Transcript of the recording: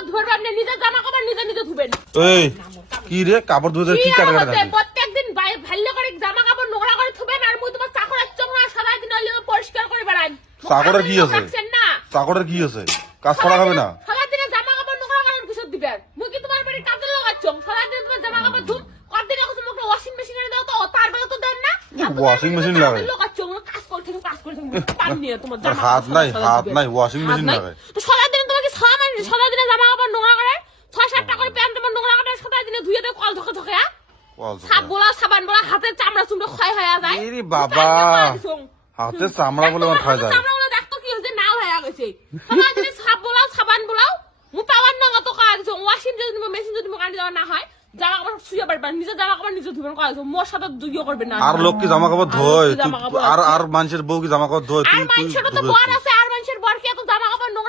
কাপড় ধুবেন আপনি নিজের জামা কাপড় নিজে নিজে ধুবেন এই কি রে কাপড় ধুতে কি কাটা কাটা থাকে প্রত্যেকদিন ভালো করে জামা কাপড় নোংরা করে ধুবেন আর মুই তোমার চাকরের চোখনা সারা দিন হইলে পরিষ্কার করে বেড়াই চাকরের কি আছে না চাকরের কি আছে কাজ করা হবে না সারা দিনে জামা কাপড় নোংরা করার কিছু দিবেন মুই কি তোমার বাড়ি কাজে লাগাচ্ছ সারা দিন তোমার জামা কাপড় ধুম কতদিন এখন মুখে ওয়াশিং মেশিন এনে দাও তো তার বেলা তো দেন না ওয়াশিং মেশিন লাগাই লাগাচ্ছ কাজ করতে পান নিয়ে তোমার জামা হাত নাই ওয়াশিং মেশিন লাগাই তো সারা দিন তোমাকে সারা দিনে জামা কাপড় নোংরা করে 6-7টা করে প্যান্ট তোমার নোংরা করে সারা দিনে ধুয়ে দেয় কল ধকে ধকে সাব বলা সাবান বলা হাতের চামড়া চুমড়া ক্ষয় হয়ে যায় এরে বাবা হাতের চামড়া বলে আমার খায় যায় চামড়া বলে দেখতো কি হচ্ছে না হয়ে গেছে সারা দিনে সাব বলাও সাবান বলাও মু পাওয়ার না তো কাজ ওয়াশিং যদি মেশিন যদি কাটি দেওয়া না হয় জামা কাপড় শুয়ে পারবেন নিজে জামা কাপড় নিজে ধুবেন কাজ মোর সাথে দুইও করবেন না আর লোক কি জামা কাপড় ধোয় আর মানুষের বউ কি জামা কাপড় ধোয় আর মানুষের তো বর আছে আর মানুষের বর কি এত জামা কাপড় নোংরা